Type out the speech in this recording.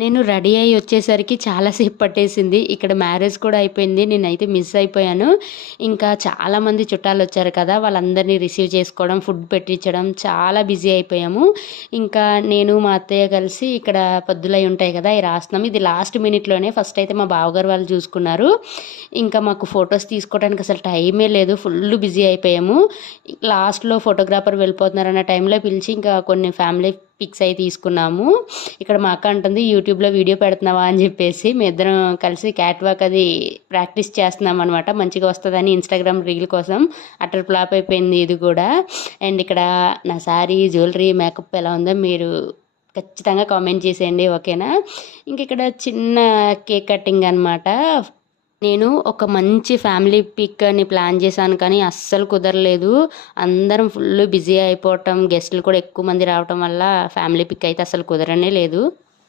నేను రెడీ అయ్యి వచ్చేసరికి చాలా సేపు పట్టేసింది. ఇక్కడ మ్యారేజ్ కూడా అయిపోయింది. నేనైతే మిస్ అయిపోయాను. ఇంకా చాలామంది చుట్టాలొచ్చారు కదా! వాళ్ళందరినీ రిసీవ్ చేసుకోవడం, ఫుడ్ పెట్టించడం చాలా బిజీ అయిపోయాము. ఇంకా నేను, మా అత్తయ్య కలిసి ఇక్కడ పద్దులయి ఉంటాయి కదా! అయి రాస్తున్నాం. ఇది లాస్ట్ మినిట్‌లోనే ఫస్ట్ అయితే మా బావగారు వాళ్ళు చూసుకున్నారు. ఇంకా మాకు ఫోటోస్ తీసుకోవడానికి అసలు టైమే లేదు. ఫుల్లు బిజీ అయిపోయాము. లాస్ట్‌లో ఫోటోగ్రాఫర్ వెళ్ళిపోతున్నారన్న టైంలో పిలిచి ఇంకా కొన్ని ఫ్యామిలీ పిక్స్ అయి తీసుకున్నాము. ఇక్కడ మా అక్క అంటుంది యూట్యూబ్‌లో వీడియో పెడుతున్నావా అని చెప్పేసి. మేమిద్దరం కలిసి క్యాట్ వాక్ అది ప్రాక్టీస్ చేస్తున్నామనమాట. మంచిగా వస్తదని ఇన్‌స్టాగ్రామ్ రీల్ కోసం. అట్టర్ ఫ్లాప్ అయిపోయింది ఇది కూడా. అండ్ ఇక్కడ నా శారీ, జ్యువెలరీ, మేకప్ ఎలా ఉందో మీరు ఖచ్చితంగా కామెంట్ చేసేయండి. ఓకేనా? ఇంకిక్కడ చిన్న కేక్ కటింగ్ అనమాట. నేను ఒక మంచి ఫ్యామిలీ పిక్ అని ప్లాన్ చేశాను కానీ అస్సలు కుదరలేదు. అందరం ఫుల్ బిజీ అయిపోవటం, గెస్టులు కూడా ఎక్కువ మంది రావటం వల్ల ఫ్యామిలీ పిక్ అయితే అసలు కుదరనే లేదు.